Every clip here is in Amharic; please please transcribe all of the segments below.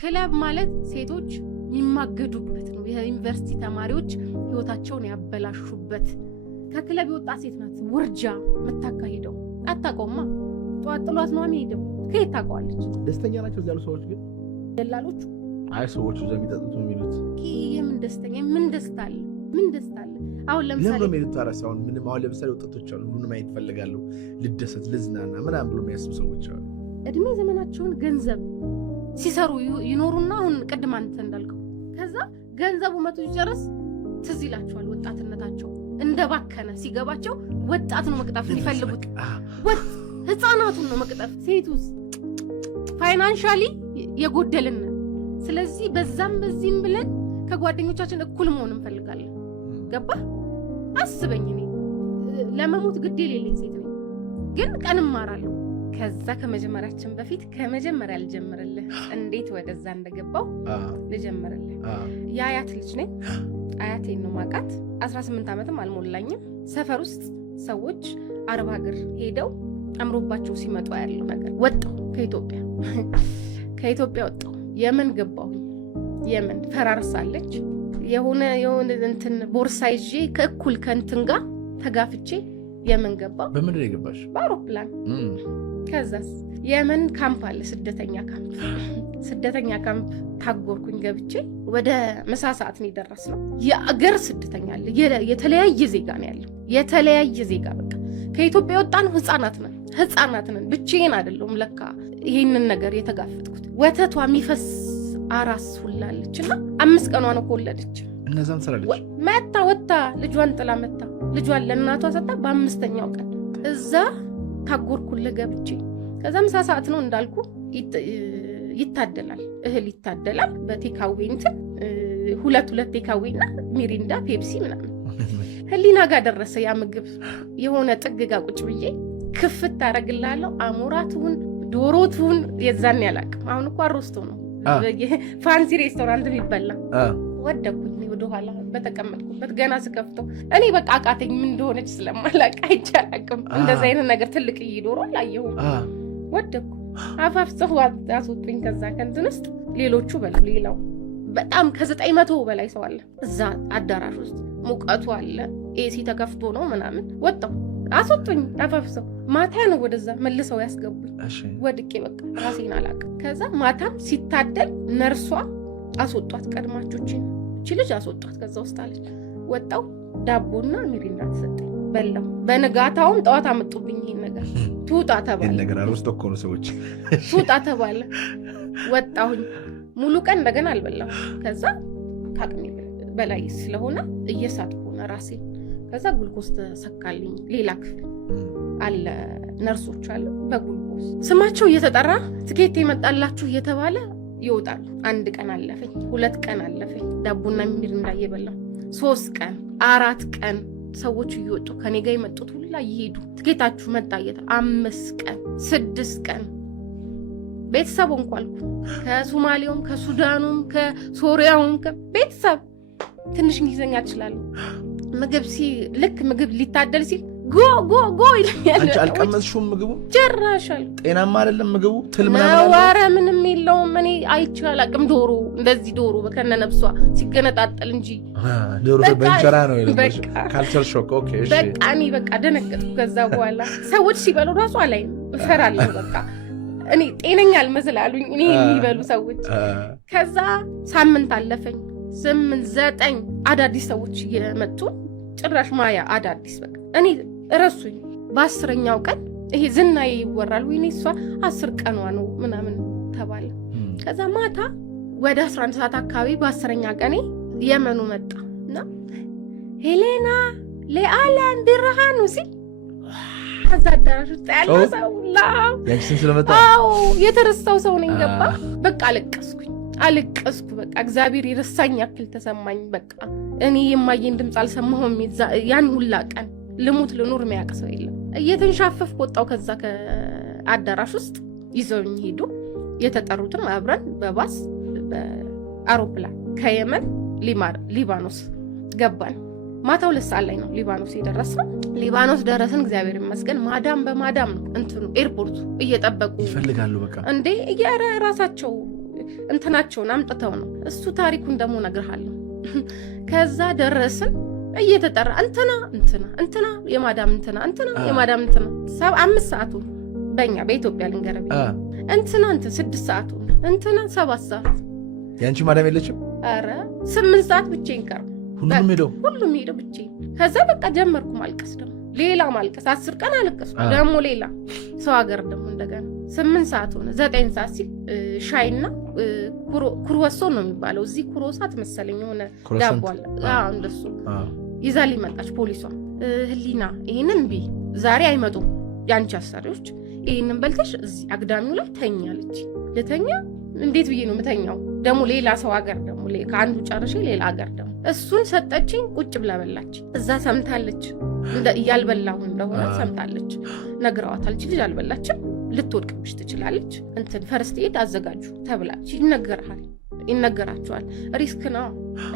ክለብ ማለት ሴቶች የሚማገዱበት ነው። የዩኒቨርሲቲ ተማሪዎች ህይወታቸውን ያበላሹበት። ከክለብ የወጣ ሴት ናት ውርጃ መታካሂደው አታቆማ ጧጥሏት ነው የሚሄደው። ከየት ታውቀዋለች? ደስተኛ ናቸው ያሉ ሰዎች ግን ደላሎቹ አይ ሰዎቹ ዘሚጠጡት የሚሉት የምን ደስተኛ ምን ደስታል ምን ደስታል? አሁን ለምሳሌ ለምን ነው ታራሳውን ምንም አሁን ለምሳሌ ወጣቶች አሉ ሁሉንም ማየት ፈልጋሉ ልደሰት ልዝናና ምናምን ብሎ የሚያስቡ ሰዎች አሉ። እድሜ ዘመናቸውን ገንዘብ ሲሰሩ ይኖሩና አሁን ቅድም አንተ እንዳልከው ከዛ ገንዘቡ መቶ ይጨርስ ትዝ ይላቸዋል ወጣትነታቸው እንደባከነ ሲገባቸው ወጣት ነው መቅጠፍ ሊፈልጉት ህፃናቱን ነው መቅጠፍ ሴቱስ ፋይናንሻሊ የጎደልን። ስለዚህ በዛም በዚህም ብለን ከጓደኞቻችን እኩል መሆን እንፈልጋለን። ገባ አስበኝ እኔ ለመሞት ግድ የሌለኝ ሴት ነኝ ግን ቀን እማራለሁ። ከዛ ከመጀመሪያችን በፊት ከመጀመሪያ ልጀምርልህ እንዴት ወደዛ እንደገባው ልጀምርልህ። የአያት ልጅ ነኝ። አያቴን ነው ማቃት 18 ዓመትም አልሞላኝም። ሰፈር ውስጥ ሰዎች አረብ ሀገር ሄደው አምሮባቸው ሲመጡ ያለው ነገር ወጣው ከኢትዮጵያ ወጣው የመን ገባው። የመን ፈራርሳለች። የሆነ እንትን ቦርሳ ይዤ ከእኩል ከእንትን ጋር ተጋፍቼ የመን ገባው። በምንድን ነው የገባሽ? በአውሮፕላን። ከዛስ የመን ካምፕ አለ ስደተኛ ካምፕ ታጎርኩኝ። ገብቼ ወደ ምሳ ሰዓት ነው የደረስነው። የአገር ስደተኛ አለ የተለያየ ዜጋ ነው ያለው የተለያየ ዜጋ። በቃ ከኢትዮጵያ ወጣን ህፃናት ነን ብቻዬን አይደለም ለካ ይሄንን ነገር የተጋፈጥኩት። ወተቷ የሚፈስ አራስ ሁላለችና 5 ቀኗ ነው ከወለደች። እነዛም ሰራለች መጣ ወጣ ልጇን ጥላ መጣ። ልጇን ለእናቷ ሰጣ። በ5ኛው ቀን እዛ ታጎርኩልህ ገብቼ። ከዛ ምሳ ሰዓት ነው እንዳልኩ ይታደላል እህል ይታደላል በቴካዌ እንትን 2 ቴካዌና ሚሪንዳ ፔፕሲ ምናምን። ህሊና ጋር ደረሰ ያ ምግብ። የሆነ ጥግ ጋር ቁጭ ብዬ ክፍት ታረግላለሁ። አሞራቱን ዶሮቱን የዛን ያላቅም። አሁን እኮ አሮስቶ ነው ፋንሲ ሬስቶራንት ቢበላ ወደኩኝ ወደ ኋላ በተቀመጥኩበት ገና ስከፍተው እኔ በቃ አቃተኝ ምን እንደሆነች ስለማላውቅ አይቻላቅም። እንደዛ አይነት ነገር ትልቅ ይዶሮ አላየሁም። ወደኩ አፋፍሰው አስወጡኝ። ከዛ ከንትን ውስጥ ሌሎቹ ሌላው በጣም ከ900 በላይ ሰው አለ እዛ አዳራሽ ውስጥ። ሙቀቱ አለ ኤሲ ተከፍቶ ነው ምናምን። ወጣው አስወጡኝ አፋፍሰው። ማታ ነው ወደዛ መልሰው ያስገቡኝ። ወድቄ በቃ ራሴን አላውቅም። ከዛ ማታም ሲታደል ነርሷ አስወጧት። ቀድማቾችን እቺ ልጅ አስወጧት ከዛ ውስጥ አለች። ወጣው ዳቦና ሚሪንዳ ተሰጠኝ በላው። በነጋታውም ጠዋት አመጡብኝ ይሄን ነገር። ትውጣ ተባለ። ነገር አሮስቶ እኮ ነው ሰዎች ትውጣ ተባለ። ወጣሁኝ ሙሉ ቀን እንደገና አልበላሁ። ከዛ ካቅሜ በላይ ስለሆነ እየሳትኩ ነው ራሴ። ከዛ ጉልኮስ ተሰካልኝ። ሌላ ክፍል አለ ነርሶች አሉ በጉልኮስ ስማቸው እየተጠራ ትኬት ይመጣላችሁ እየተባለ ይወጣል። 1 ቀን አለፈኝ 2 ቀን አለፈኝ። ዳቦና ሚሪንዳ እየበላሁ 3 ቀን 4 ቀን ሰዎች እየወጡ ከኔ ጋር የመጡት ሁላ ይሄዱ ትኬታችሁ መጣ እየተባለ 5 ቀን 6 ቀን ቤተሰብ እንኳልኩ ከሶማሊያውም ከሱዳኑም ከሶሪያውም ቤተሰብ ትንሽ እንግሊዘኛ እችላለሁ። ልክ ምግብ ሊታደል ሲል ጎ ይለኛል። አንቺ አልቀመስሽውም ምግቡ? ጭራሻል። ጤናማ አይደለም ምግቡ። ትል ምናምን ኧረ ምንም የለውም። እኔ አይቻል አቅም ዶሮ እንደዚህ ዶሮ በከነ ነፍሷ ሲገነጣጠል እንጂ ዶሮ በእንጀራ ነው የለበሽ። ካልቸር ሾክ። ኦኬ እሺ። በቃ እኔ ደነገጥኩ። ከዛ በኋላ ሰዎች ሲበሉ ራሱ አላይ እፈራለሁ። በቃ እኔ ጤነኛ አልመስላሉኝ እኔ የሚበሉ ሰዎች። ከዛ ሳምንት አለፈኝ 8 9 አዳዲስ ሰዎች እየመጡ ጭራሽ ማያ አዳዲስ በቃ እኔ እረሱኝ። በ10ኛው ቀን ይሄ ዝናዬ ይወራል። ወይኔ እሷ 10 ቀኗ ነው ምናምን ተባለ። ከዛ ማታ ወደ 11 ሰዓት አካባቢ በ10ኛ ቀኔ የመኑ መጣና ሄሌና ለዓለም ብርሃኑ ሲል ከዛ አዳራሽ ውስጥ ያለው ሰው ያንቺን ስለመጣ የተረሳው ሰው ነኝ። ገባ በቃ አለቀስኩ። በቃ እግዚአብሔር ይረሳኝ ያክል ተሰማኝ። በቃ እኔ የማየን ድምጽ አልሰማሁም። ያን ሁላ ቀን ልሙት ልኑር የሚያውቅ ሰው የለም። እየተንሻፈፍኩ ወጣሁ። ከዛ ከአዳራሽ ውስጥ ይዘውኝ ሄዱ። የተጠሩትን አብረን በባስ በአውሮፕላን ከየመን ሊባኖስ ገባን። ማታ 2 ሰዓት ላይ ነው ሊባኖስ የደረስነው። ሊባኖስ ደረስን። እግዚአብሔር ይመስገን። ማዳም በማዳም ነው እንትኑ ኤርፖርቱ እየጠበቁ ይፈልጋሉ። በቃ እንዴ ራሳቸው እንትናቸውን አምጥተው ነው። እሱ ታሪኩን ደግሞ እነግርሃለሁ። ከዛ ደረስን እየተጠራ እንትና የማዳም የማዳም 5 ሰዓቱ በእኛ በኢትዮጵያ ልንገረብ እንትና 6 ሰዓቱ እንትና 7 ሰዓት ያንቺ ማዳም የለችም? አረ 8 ሰዓት ብቻዬን ቀረ። ሁሉም ሄደው ብቻዬን። ከዛ በቃ ጀመርኩ ማልቀስ፣ ደግሞ ሌላ ማልቀስ። 10 ቀን አለቀስኩ። ደግሞ ሌላ ሰው ሀገር ደግሞ እንደገና 8 ሰዓት ሆነ። 9 ሰዓት ሲል ሻይና ኩሮሶ ነው የሚባለው እዚህ ኩሮሳት መሰለኝ የሆነ ዳቦ አለ። እንደሱ ይዛ ሊመጣች ፖሊሷ። ህሊና ይሄንን ዛሬ አይመጡም ያንቺ አሳሪዎች፣ ይሄንን በልተሽ እዚህ አግዳሚው ላይ ተኛለች። ልተኛ እንዴት ብዬ ነው የምተኛው? ደግሞ ሌላ ሰው ሀገር ደግሞ ከአንዱ ጨርሼ ሌላ ሀገር ደግሞ እሱን ሰጠችኝ። ቁጭ ብላ በላች። እዛ ሰምታለች እያልበላሁ እንደሆነ ሰምታለች። ነግረዋታል። ልጅ አልበላችም ልትወድቅብሽ ትችላለች፣ ፈርስት ኤድ አዘጋጁ ተብላች። ይነገራቸዋል። ሪስክ ነው።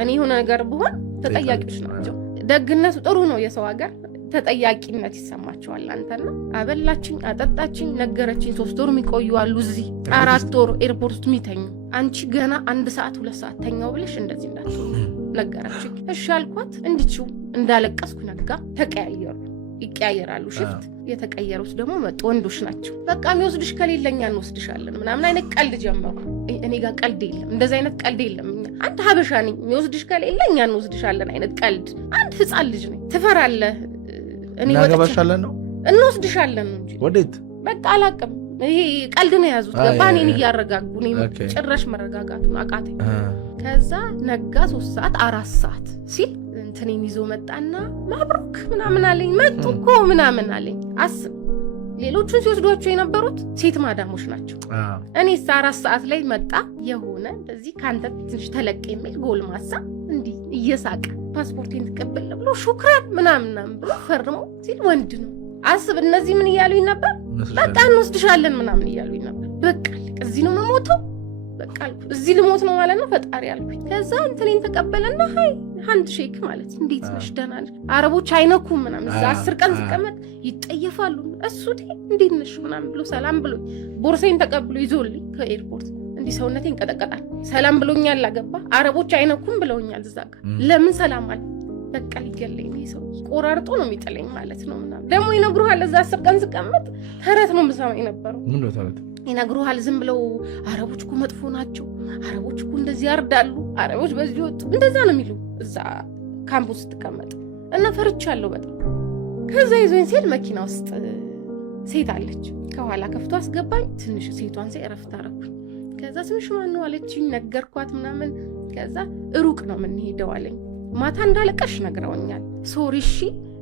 እኔ የሆነ ነገር ብሆን ተጠያቂዎች ናቸው። ደግነቱ ጥሩ ነው። የሰው ሀገር ተጠያቂነት ይሰማቸዋል። አንተና አበላችኝ፣ አጠጣችኝ፣ ነገረችኝ። 3 ወር የሚቆዩ አሉ እዚህ 4 ወር ኤርፖርት የሚተኙ። አንቺ ገና 1 ሰዓት 2 ሰዓት ተኛው ብለሽ እንደዚህ እንዳትሆን ነገረችኝ። እሺ አልኳት። እንዲችው እንዳለቀስኩ ነጋ። ተቀያየሩ፣ ይቀያየራሉ ሽፍት። የተቀየሩት ደግሞ መጡ ወንዶች ናቸው። በቃ የሚወስድሽ ከሌለኛ እንወስድሻለን ምናምን አይነት ቀልድ ጀመሩ። እኔ ጋር ቀልድ የለም፣ እንደዚህ አይነት ቀልድ የለም። አንድ ሀበሻ ነኝ፣ የሚወስድሽ ከሌለኛ እንወስድሻለን አይነት ቀልድ። አንድ ህፃን ልጅ ነኝ። ትፈራለህ? እኔ ወጥቻለሁ ነው እንወስድሻለን እንጂ ወዴት? በቃ አላቅም። ይሄ ቀልድ ነው የያዙት። ገባ? እኔን እያረጋጉ ነው። ጭራሽ መረጋጋቱን አቃተኝ። ከዛ ነጋ 3 ሰዓት 4 ሰዓት ሲል እንትኔን ይዞ መጣና ማብሩክ ምናምን አለኝ። መጡ እኮ ምናምን አለኝ። አስብ፣ ሌሎቹን ሲወስዷቸው የነበሩት ሴት ማዳሞች ናቸው። እኔ 4 ሰዓት ላይ መጣ የሆነ እንደዚህ ካንተ ትንሽ ተለቅ የሚል ጎልማሳ እንዲህ እየሳቀ ፓስፖርቴን ተቀበል ብሎ ሹክራን ምናምን ብሎ ፈርሞ ሲል ወንድ ነው። አስብ፣ እነዚህ ምን እያሉኝ ነበር? በቃ እንወስድሻለን ምናምን እያሉኝ ነበር። በቃ እዚህ ነው መሞተው፣ በቃ እዚህ ልሞት ነው ማለት ነው ፈጣሪ አልኩኝ። ከዛ እንትኔን ተቀበለና ሃይ ሃንድ ሼክ ማለት እንዴት ነሽ ደህና ነሽ? አረቦች አይነኩም ምናምን። እዛ 10 ቀን ስቀመጥ ይጠየፋሉ። እሱ እንዴት ነሽ ምናምን ብሎ ሰላም ብሎ ቦርሳዬን ተቀብሎ ይዞልኝ ከኤርፖርት እንዲህ ሰውነቴ እንቀጠቀጣል። ሰላም ብሎኛል። አገባ አረቦች አይነኩም ብለውኛል። እዛ ጋር ለምን ሰላም አለ? በቃ ሊገለኝ ነው ሰው፣ ቆራርጦ ነው የሚጥለኝ ማለት ነው ምናምን። ደግሞ ይነግሩሃል። እዛ 10 ቀን ስቀመጥ ተረት ነው የምሰማው የነበረው። ምን ነው ተረት? ይነግሩሃል ዝም ብለው አረቦች እኮ መጥፎ ናቸው፣ አረቦች እኮ እንደዚህ ያርዳሉ፣ አረቦች በዚህ ወጡ፣ እንደዛ ነው የሚሉ እዛ ካምፕስ ስትቀመጥ እና ፈርቻለሁ በጣም። ከዛ ይዞኝ ሲል መኪና ውስጥ ሴት አለች። ከኋላ ከፍቶ አስገባኝ። ትንሽ ሴቷን ሳይ እረፍት አደረኩኝ። ከዛ ስምሽ ማን ነው አለችኝ። ነገርኳት ምናምን። ከዛ ሩቅ ነው የምንሄደው አለኝ። ማታ እንዳለቀሽ ነግረውኛል። ሶሪ እሺ፣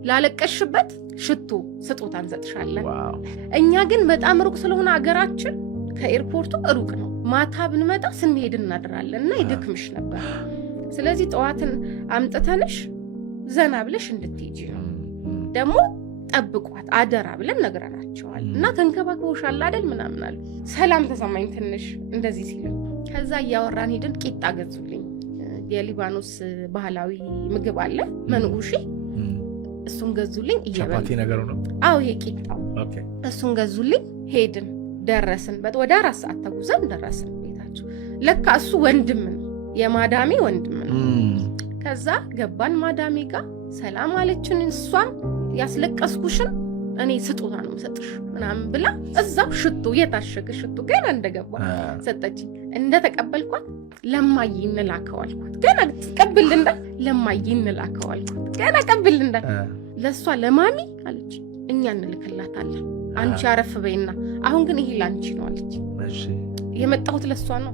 ላለቀሽበት ሽቶ ስጦታ እንሰጥሻለን። እኛ ግን በጣም ሩቅ ስለሆነ አገራችን ከኤርፖርቱ ሩቅ ነው። ማታ ብንመጣ ስንሄድ እናድራለን እና ይደክምሽ ነበር። ስለዚህ ጠዋትን አምጥተንሽ ዘና ብለሽ እንድትሄጂ ነው። ደግሞ ጠብቋት አደራ ብለን ነግረናቸዋል እና ተንከባክቦሻል አይደል ምናምን አሉ። ሰላም ተሰማኝ ትንሽ እንደዚህ ሲሉ። ከዛ እያወራን ሄድን። ቂጣ ገዙልኝ። የሊባኖስ ባህላዊ ምግብ አለ መንኡሺ፣ እሱን ገዙልኝ። ቻፓቲ ነገሩ ነው። አዎ ይሄ ቂጣው። ኦኬ። እሱን ገዙልኝ። ሄድን፣ ደረስን። ወደ 4 ሰዓት ተጉዘን ደረስን ቤታቸው። ለካ እሱ ወንድም ነው፣ የማዳሜ ወንድም ነው። ከዛ ገባን ማዳሜ ጋር ሰላም አለችን። እሷም ያስለቀስኩሽን እኔ ስጦታ ነው የምሰጥሽ ምናምን ብላ እዛው ሽቶ የታሸገ ሽቶ ገና እንደገባ ሰጠችኝ። እንደተቀበልኳት ለማይ እንላከው አልኳት። ገና ተቀብል እንዳ ለማይ እንላከው አልኳት። ገና ቀብል እንዳ ለሷ ለማሚ አለች። እኛ እንልክላታለን፣ አንቺ አረፍ በይና አሁን ግን ይሄ ላንቺ ነው አለች። እሺ የመጣሁት ለሷ ነው።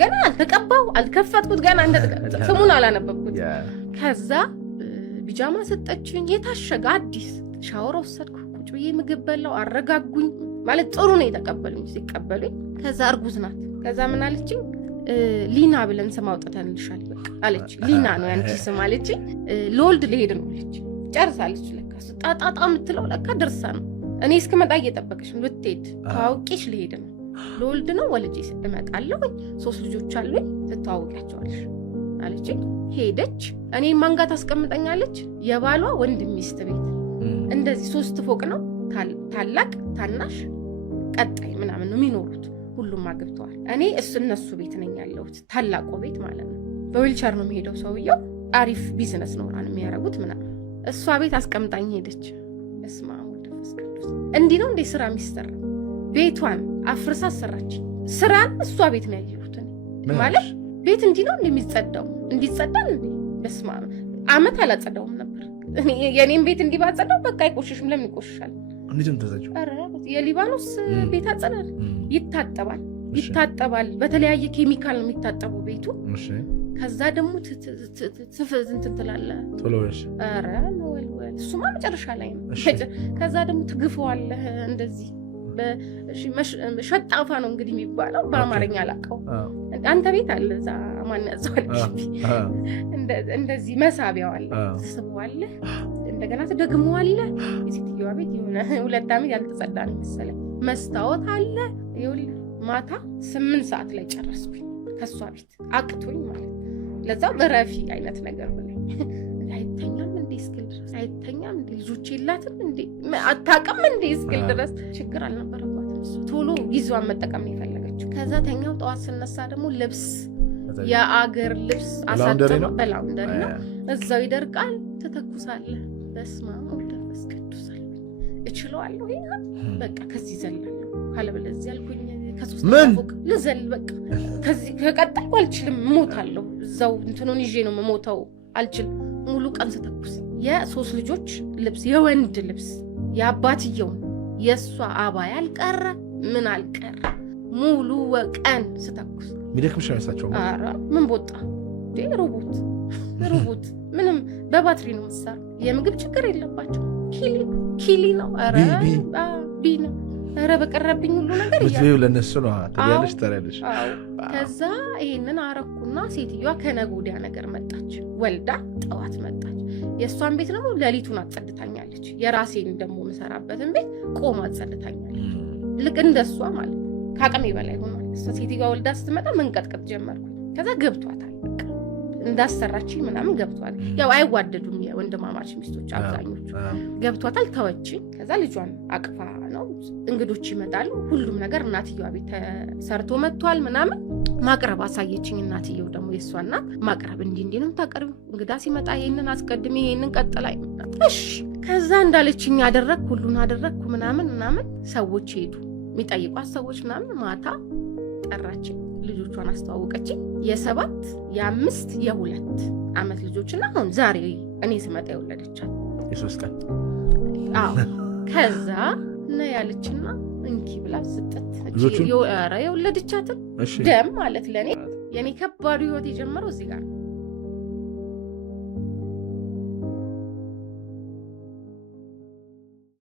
ገና አልተቀባው አልከፈትኩት። ገና ስሙን አላነበብኩት። ከዛ ቢጃማ ሰጠችኝ የታሸገ አዲስ። ሻወር ወሰድኩ። ቁጭ ብዬ ምግብ በላው። አረጋጉኝ ማለት ጥሩ ነው የተቀበሉኝ። ሲቀበሉኝ ከዛ እርጉዝ ናት። ከዛ ምን አለችኝ? ሊና ብለን ስም አውጥተንልሻል በቃ አለች። ሊና ነው ያንቺ ስም አለችኝ። ለወልድ ልሄድ ነው አለች። ጨርሳለች። ለካ ጣጣጣ የምትለው ለካ ደርሳ ነው። እኔ እስክመጣ እየጠበቀች ነው። ልትሄድ ታውቂሽ ልሄድ ነው። ለወልድ ነው ወልጄ እመጣለሁ። 3 ልጆች አሉኝ ትተዋወቂያቸዋለሽ አለችኝ። ሄደች። እኔ ማንጋ ታስቀምጠኛለች። የባሏ ወንድም ሚስት ቤት እንደዚህ 3 ፎቅ ነው። ታላቅ ታናሽ ቀጣይ ምናምን ነው የሚኖሩት። ሁሉም አግብተዋል። እኔ እነሱ ቤት ነኝ ያለሁት፣ ታላቁ ቤት ማለት ነው። በዊልቸር ነው የሚሄደው ሰውየው። አሪፍ ቢዝነስ ነው ራን የሚያደርጉት ምናምን። እሷ ቤት አስቀምጣኝ ሄደች። በስመ አብ ወወልድ ወመንፈስ ቅዱስ። እንዲህ ነው እንዴ ስራ የሚሰራ? ቤቷን አፍርሳ ሰራች። ስራን እሷ ቤት ነው ያየሁት ማለት ቤት እንዲህ ነው እንደሚጸዳው እንዲጸዳል እንዴ? በስመ አብ አመት አላጸዳውም ነበር እኔ። የኔን ቤት እንዲህ ባጸዳው በቃ አይቆሽሽም። ለምን ይቆሽሻል? እንዴት ተዛችሁ? አረ የሊባኖስ ቤት አጸዳል። ይታጠባል። በተለያየ ኬሚካል ነው የሚታጠበው ቤቱ። እሺ ከዛ ደግሞ እንትን ትላለህ ቶሎ ወሽ። አረ ነው ወልወል። እሱማ መጨረሻ ላይ ነው። ከዛ ደግሞ ትግፈዋለህ እንደዚህ ሸጣፋ ነው እንግዲህ የሚባለው በአማርኛ አላውቀው። አንተ ቤት አለ እዛ ማን ያዘዋል? እንደዚህ መሳቢያው አለ፣ ትስበዋለህ፣ እንደገና ትደግመዋለህ። የሴትዮዋ ቤት የሆነ 2 ዓመት ያልተጸዳ ነው መሰለኝ። መስታወት አለ። ይኸውልህ ማታ 8 ሰዓት ላይ ጨረስኩኝ ከሷ ቤት አቅቶኝ ማለት ለዛው በረፊ አይነት ነገር ብለኝ አይተኛም እንዴ እስክል ድረስ አይተኛም እንዴ ልጆች የላትም እንዴ አታውቅም እንዴ እስክል ድረስ ችግር አልነበረባትም። ቶሎ ጊዜዋን መጠቀም ነው የፈለገችው። ከዛ ተኛው። ጠዋት ስነሳ ደግሞ ልብስ የአገር ልብስ አሳጥተው በላውንደሪ ነው እዛው ይደርቃል። ትተኩሳለህ። በስመ አብ ወወልድ ወመንፈስ ቅዱስ እችለዋለሁ። ይሄን በቃ ከዚህ ዘላለሁ ካለበለዚያ አልኩኝ ከ3 ፎቅ ልዘል በቃ ከዚህ ከቀጠልኩ አልችልም፣ እሞታለሁ። እዛው እንትኑን ይዤ ነው የምሞተው። አልችልም። ሙሉ ቀን ስተኩስ የ3 ልጆች ልብስ የወንድ ልብስ የአባትየው የሷ አባይ አልቀረ ምን አልቀረ ሙሉ ቀን ስተኩስ ሚደክምሽ አይሳቸው። አረ ምን ቦጣ ሮቦት ምንም በባትሪ ነው መሳር። የምግብ ችግር የለባቸው። ኪሊ ነው። አረ ቢ ነው። አረ በቀረብኝ ሁሉ ነገር ይሄው ለነሱ ነው ታያለሽ። ከዛ ይሄንን አረኩና ሴትዮዋ ከነገ ወዲያ ነገር መጣች። ወልዳ ጠዋት መጣች። የእሷን ቤት ደግሞ ሌሊቱን አጸድታኛለች። የራሴን ደግሞ መሰራበትን ቤት ቆማ አጸድታኛለች። ልክ እንደሷ ማለት ከአቅሜ በላይ ሆኗል። እሷ ሴትዮዋ ወልዳ ስትመጣ መንቀጥቀጥ ጀመርኩ። ከዛ ገብቷታል በቃ እንዳሰራችኝ ምናምን ገብቷል። ያው አይዋደዱም የወንድማማች ሚስቶች አብዛኞቹ። ገብቷታል። ተወችኝ። ከዛ ልጇን አቅፋ ነው እንግዶች ይመጣሉ። ሁሉም ነገር እናትየዋ ቤት ተሰርቶ መጥቷል ምናምን። ማቅረብ አሳየችኝ እናትየው ደግሞ የሷ እናት ማቅረብ እንዲህ ነው ታቀርብ። እንግዳ ሲመጣ ይሄንን አስቀድሜ ይሄንን ቀጥላይ እሺ። ከዛ እንዳለችኝ አደረኩ፣ ሁሉን አደረኩ ምናምን። ሰዎች ሄዱ የሚጠይቋት ሰዎች ምናምን። ማታ ጠራችኝ። ልጆቿን አስተዋወቀችኝ። የ7 የ5 የ2 ዓመት ልጆችና አሁን ዛሬ እኔ ስመጣ የወለደቻት የ3 ቀን አዎ። ከዛ እና ያለችና እንኪ ብላ ስጠት የወለደቻትን ደም ማለት ለኔ የኔ ከባዱ ህይወት የጀመረው እዚህ ጋር